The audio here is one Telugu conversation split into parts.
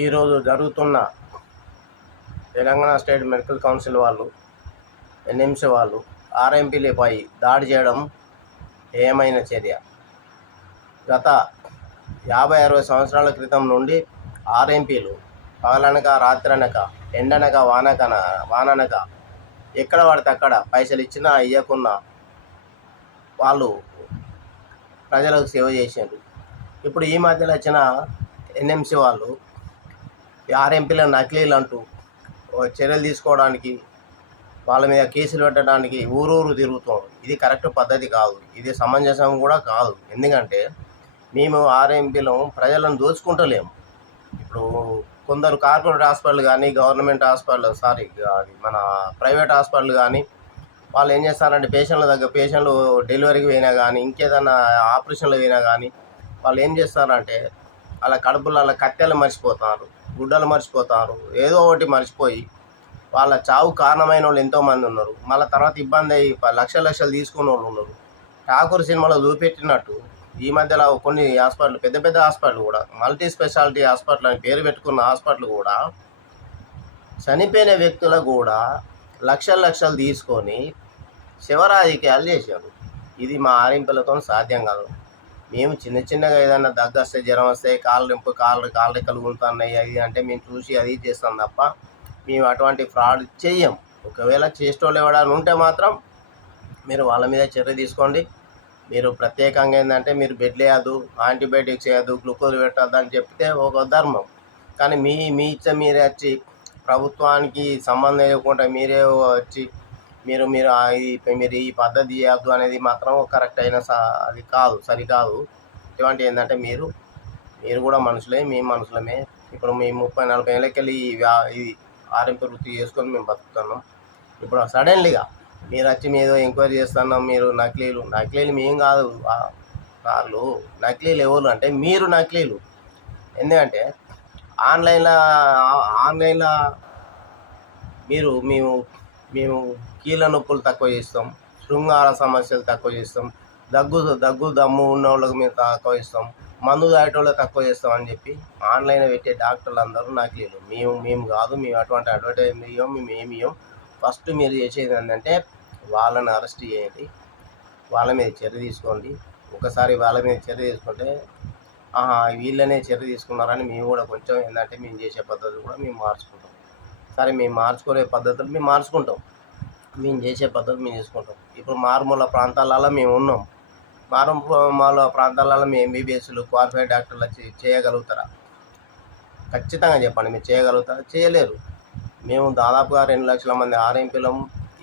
ఈరోజు జరుగుతున్న తెలంగాణ స్టేట్ మెడికల్ కౌన్సిల్ వాళ్ళు ఎన్ఎంసీ వాళ్ళు ఆర్ఎంపీలపై దాడి చేయడం ఏమైన చర్య. గత యాభై అరవై సంవత్సరాల క్రితం నుండి ఆర్ఎంపీలు పగలనక రాత్రనక ఎండనక వానకన వాననక ఎక్కడ పడితే అక్కడ పైసలు ఇచ్చినా ఇవ్వకున్నా వాళ్ళు ప్రజలకు సేవ చేశారు ఇప్పుడు ఈ మధ్యలో వచ్చిన ఎన్ఎంసీ వాళ్ళు ఆర్ఎంపీల నకిలీలు అంటూ చర్యలు తీసుకోవడానికి వాళ్ళ మీద కేసులు పెట్టడానికి ఊరూరు తిరుగుతాం ఇది కరెక్ట్ పద్ధతి కాదు. ఇది సమంజసం కూడా కాదు. ఎందుకంటే మేము ఆర్ఎంపీలో ప్రజలను దోచుకుంటలేము ఇప్పుడు కొందరు కార్పొరేట్ హాస్పిటల్ కానీ గవర్నమెంట్ హాస్పిటల్ సారీ అది మన ప్రైవేట్ హాస్పిటల్ కానీ వాళ్ళు ఏం చేస్తారంటే పేషెంట్ల దగ్గర పేషెంట్లు డెలివరీకి పోయినా కానీ ఇంకేదైనా ఆపరేషన్లు పోయినా కానీ వాళ్ళు ఏం చేస్తారంటే వాళ్ళ కడుపులో వాళ్ళ కత్తెలు మర్చిపోతారు. గుడ్డలు మర్చిపోతారు. ఏదో ఒకటి మర్చిపోయి వాళ్ళ చావు కారణమైన వాళ్ళు ఎంతోమంది ఉన్నారు. మళ్ళీ తర్వాత ఇబ్బంది అయ్యి ప- లక్షల లక్షలు తీసుకున్న వాళ్ళు ఉన్నారు. ఠాకూర్ సినిమాలో చూపెట్టినట్టు ఈ మధ్యలో కొన్ని హాస్పిటల్ పెద్ద పెద్ద హాస్పిటల్ కూడా మల్టీ స్పెషాలిటీ హాస్పిటల్ అని పేరు పెట్టుకున్న హాస్పిటల్ కూడా చనిపోయిన వ్యక్తులకు కూడా లక్షల లక్షలు తీసుకొని శివరాజకీయాలు చేశారు. ఇది మా ఆరింపులతో సాధ్యం కాదు. మేము చిన్న చిన్నగా ఏదైనా దగ్గు వస్తే జ్వరం వస్తే కాళ్ళు నింపు కాళ్ళు కాళ్ళు రెక్కలు గుంటున్నాయి అది అంటే మేము చూసి అది చేస్తాం తప్ప మేము అటువంటి ఫ్రాడ్ చెయ్యం ఒకవేళ చేసేటోళ్ళు ఎవడని ఉంటే మాత్రం మీరు వాళ్ళ మీద చర్య తీసుకోండి. మీరు ప్రత్యేకంగా ఏంటంటే మీరు బెడ్ వేయద్దు యాంటీబయాటిక్స్ వేయద్దు గ్లూకోజ్ పెట్టద్దు అని చెప్తే ఒక ధర్మం. కానీ మీ మీ ఇచ్చ మీరే వచ్చి ప్రభుత్వానికి సంబంధం లేకుండా మీరే వచ్చి మీరు మీరు మీరు ఈ పద్ధతి చేయొద్దు అనేది మాత్రం కరెక్ట్ అయిన స- అది కాదు సరికాదు ఇటువంటి ఏంటంటే మీరు మీరు కూడా మనుషులే మేము మనుషులమే. ఇప్పుడు మేము ముప్పై నలభై ఏళ్ళకెళ్ళి ఈ వ్యా- ఇది ఆర్ఎంపీ వృత్తి చేసుకొని మేము బతుకుతున్నాం. ఇప్పుడు సడన్లీగా మీరు వచ్చి మీద ఎంక్వైరీ చేస్తున్నాం మీరు నకిలీలు. నకిలీలు మేము కాదు కార్లు నకిలీలు ఎవరు అంటే మీరు నకిలీలు. ఎందుకంటే ఆన్లైన్లో ఆన్లైన్లో మీరు మేము మేము కీళ్ళ నొప్పులు తక్కువ చేస్తాం శృంగార సమస్యలు తక్కువ చేస్తాం దగ్గు దగ్గు దమ్ము ఉన్న వాళ్ళకి మేము తక్కువ చేస్తాం మందు తాగేటోళ్ళకి తక్కువ చేస్తాం అని చెప్పి ఆన్లైన్ పెట్టే డాక్టర్లు అందరూ నకిలీలు మేము మేము కాదు మేము అటువంటి అడ్వర్టైజ్ ఇవ్వం మేము ఏమి ఇవ్వం ఫస్ట్ మీరు చేసేది ఏంటంటే వాళ్ళని అరెస్ట్ చేయండి వాళ్ళ మీద చర్య తీసుకోండి. ఒకసారి వాళ్ళ మీద చర్య తీసుకుంటే ఆహా వీళ్ళనే చర్య తీసుకున్నారని మేము కూడా కొంచెం ఏంటంటే మేము చేసే పద్ధతులు కూడా మేము మార్చుకుంటాం. సరే మేము మార్చుకునే పద్ధతులు మేము మార్చుకుంటాం. మేము చేసే పద్ధతులు మేము చేసుకుంటాం. ఇప్పుడు మారుమూల ప్రాంతాలలో మేము ఉన్నాం. మారుమూల ప్రాంతాలలో మేము ఎంబీబీఎస్లు క్వాలిఫైడ్ డాక్టర్లు వచ్చి చేయగలుగుతారా? ఖచ్చితంగా చెప్పండి మీరు చేయగలుగుతారా? చేయలేరు. మేము దాదాపుగా రెండు లక్షల మంది ఆర్ఎంపీలం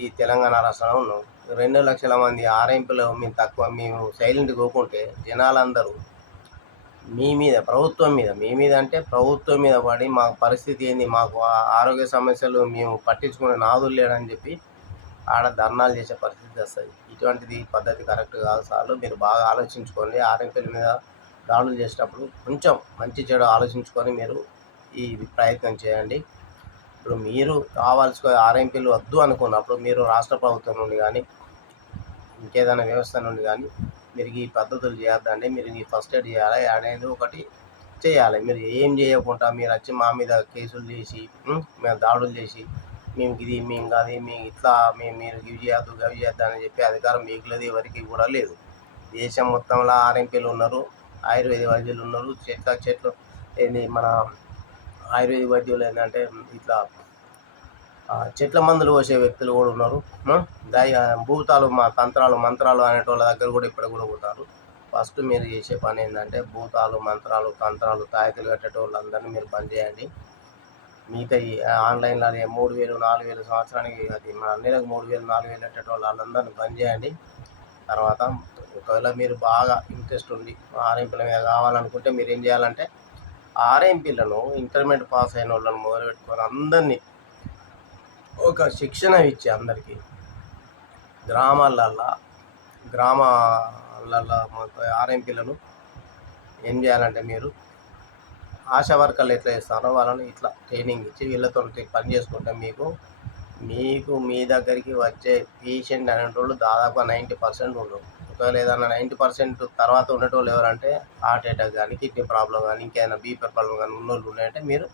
ఈ తెలంగాణ రాష్ట్రంలో ఉన్నాం. రెండు లక్షల మంది ఆర్ఎంపీలో మేము తక్కువ మేము సైలెంట్ పోకుంటే జనాలందరూ మీ మీద ప్రభుత్వం మీద మీ మీద అంటే ప్రభుత్వం మీద పడి మా పరిస్థితి ఏంది మాకు ఆ- ఆరోగ్య సమస్యలు మేము పట్టించుకునే నాదులు లేడని చెప్పి ఆడ ధర్నాలు చేసే పరిస్థితి వస్తుంది. ఇటువంటిది పద్ధతి కరెక్ట్ కాదు సార్లు మీరు బాగా ఆలోచించుకోండి. ఆర్ఎంపీల మీద దాడులు చేసేటప్పుడు కొంచెం మంచి చెడు ఆలోచించుకొని మీరు ఈ ప్రయత్నం చేయండి. ఇప్పుడు మీరు కావాల్సిన ఆర్ఎంపీలు వద్దు అనుకున్నప్పుడు మీరు రాష్ట్ర ప్రభుత్వం నుండి కానీ ఇంకేదైనా వ్యవస్థ నుండి కానీ మీరు ఈ పద్ధతులు చేయొద్దండి మీరు ఈ ఫస్ట్ ఎయిడ్ చేయాలి అనేది ఒకటి చేయాలి. మీరు ఏం చేయకుండా మీరు వచ్చి మా మీద కేసులు చేసి మేము దాడులు చేసి మేము ఇది మేము కాదు మేము ఇట్లా మేము మీరు ఇవి చేయొద్దు అవి చేయొద్దు అని చెప్పి అధికారం మీకు లేదు ఎవరికి కూడా లేదు. దేశం మొత్తంలో ఆర్ఎంపీలు ఉన్నారు ఆయుర్వేద వైద్యులు ఉన్నారు చెట్ల చెట్లు ఏంది మన ఆయుర్వేద వైద్యులు ఏంటంటే ఇట్లా చెట్ల మందులు పోసే వ్యక్తులు కూడా ఉన్నారు. దయ భూతాలు మా తంత్రాలు మంత్రాలు అనేటోళ్ళ దగ్గర కూడా ఇప్పుడు కూడా పోతారు. ఫస్ట్ మీరు చేసే పని ఏంటంటే భూతాలు మంత్రాలు తంత్రాలు తాయకులు కట్టేటోళ్ళందరినీ మీరు బంద్ చేయండి. మిగతా ఈ ఆన్లైన్లో అదే మూడు వేలు నాలుగు వేలు సంవత్సరానికి అది మన నెలకు మూడు వేలు నాలుగు వేలు కట్టేటోళ్ళు వాళ్ళందరినీ బంద్ చేయండి. తర్వాత ఒకవేళ మీరు బాగా ఇంట్రెస్ట్ ఉండి ఆర్ఎంపీల మీద కావాలనుకుంటే మీరు ఏం చేయాలంటే ఆర్ఎంపీలను ఇంటర్మీడియట్ పాస్ అయిన వాళ్ళని మొదలు పెట్టుకొని అందరినీ ఒక శిక్షణ ఇచ్చే అందరికీ. గ్రామాలల్లో గ్రామాలల్లో ఆర్ఎంపీలను ఏం చేయాలంటే మీరు ఆశా వర్కర్లు ఎట్లా చేస్తారో వాళ్ళని ఇట్లా ట్రైనింగ్ ఇచ్చి వీళ్ళతో పని చేసుకుంటే మీకు మీకు మీ దగ్గరికి వచ్చే పేషెంట్ అనేటోళ్ళు దాదాపు నైంటీ పర్సెంట్ ఉండరు. ఒకవేళ ఏదైనా నైంటీ పర్సెంట్ తర్వాత ఉండేటోళ్ళు ఎవరంటే హార్ట్ అటాక్ కానీ కిడ్నీ ప్రాబ్లం కానీ ఇంకేదైనా బీపీ ప్రాబ్లం కానీ ఉన్నోళ్ళు ఉన్నాయంటే మీరు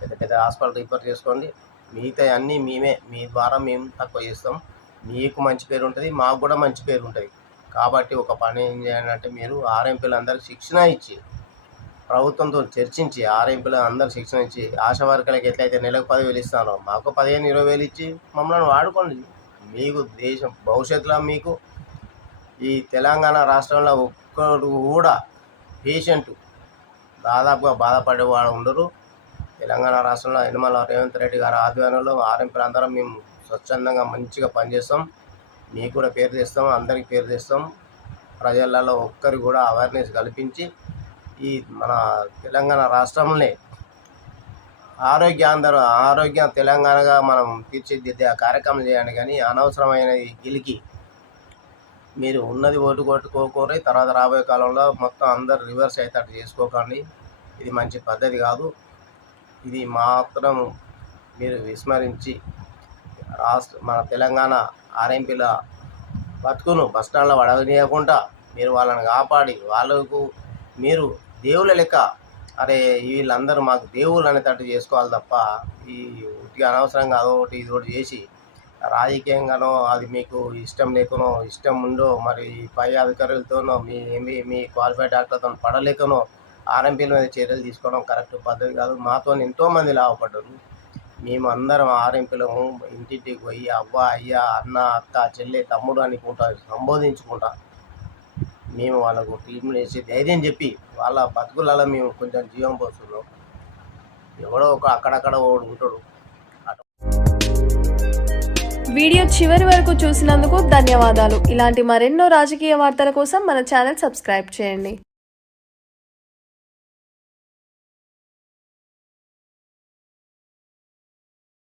పెద్ద పెద్ద హాస్పిటల్ రిఫర్ చేసుకోండి. మిగతా అన్నీ మేమే మీ ద్వారా మేము తక్కువ చేస్తాం. మీకు మంచి పేరు ఉంటుంది మాకు కూడా మంచి పేరు ఉంటుంది. కాబట్టి ఒక పని ఏం చేయాలంటే మీరు ఆర్ఎంపీలు అందరికి శిక్షణ ఇచ్చి ప్రభుత్వంతో చర్చించి ఆర్ఎంపీలు అందరు శిక్షణ ఇచ్చి ఆశా వర్కర్లకు ఎట్లయితే నెలకు పదివేలు ఇస్తారో మాకు పదిహేను ఇరవై వేలు ఇచ్చి మమ్మల్ని వాడుకోండి. మీకు దేశం భవిష్యత్తులో మీకు ఈ తెలంగాణ రాష్ట్రంలో ఒక్కడు కూడా పేషెంట్ దాదాపుగా బాధపడేవాడు ఉండరు. తెలంగాణ రాష్ట్రంలో యనమల రేవంత్ రెడ్డి గారి ఆధ్వర్యంలో ఆర్ఎంపీలు అందరం మేము స్వచ్ఛందంగా మంచిగా పనిచేస్తాం. మీకు కూడా పేరు తెస్తాం అందరికీ పేరు తెస్తాం. ప్రజలలో ఒక్కరు కూడా అవేర్నెస్ కల్పించి ఈ మన తెలంగాణ రాష్ట్రంలో ఆరోగ్య అందరూ ఆరోగ్య తెలంగాణగా మనం తీర్చిదిద్దే కార్యక్రమం చేయండి కానీ అనవసరమైనది గెలికి మీరు ఉన్నది ఓటు కొట్టుకోకూరి తర్వాత రాబోయే కాలంలో మొత్తం అందరు రివర్స్ అయ్యేటట్టు చేసుకోకండి. ఇది మంచి పద్ధతి కాదు. ఇది మాత్రం మీరు విస్మరించి రాష్ట్ర మన తెలంగాణ ఆర్ఎంపీల బతుకును బస్టాండ్లో పడగనీయకుండా మీరు వాళ్ళని కాపాడి వాళ్ళకు మీరు దేవుళ్ళ లెక్క అరే వీళ్ళందరూ మాకు దేవుళ్ళు అనేటట్టు చేసుకోవాలి తప్ప ఈ ఉట్టిగా అనవసరంగా అదొకటి ఇది ఒకటి చేసి రాజకీయంగానో అది మీకు ఇష్టం లేకనో ఇష్టం ఉందో మరి పై అధికారులతోనో మీ మీ మీ క్వాలిఫైడ్ డాక్టర్తో పడలేకనో ఆర్ఎంపీల మీద చర్యలు తీసుకోవడం కరెక్ట్ పద్ధతి కాదు. మాతో ఎంతోమంది లాభపడ్డారు. మేము అందరం ఆర్ఎంపీలము ఇంటింటికి పోయి అవ్వ అయ్య అన్న అక్క చెల్లె తమ్ముడు అనుకుంటా సంబోధించుకుంటా. మేము వాళ్ళకు ట్రీట్మెంట్ చేసి ధైర్యం చెప్పి వాళ్ళ బతుకులలో మేము కొంచెం జీవం పోస్తున్నాం. ఎవడో ఒక అక్కడక్కడ ఒకడు ఉంటాడు. వీడియో చివరి వరకు చూసినందుకు ధన్యవాదాలు. ఇలాంటి మరెన్నో రాజకీయ వార్తల కోసం మన ఛానల్ సబ్స్క్రైబ్ చేయండి.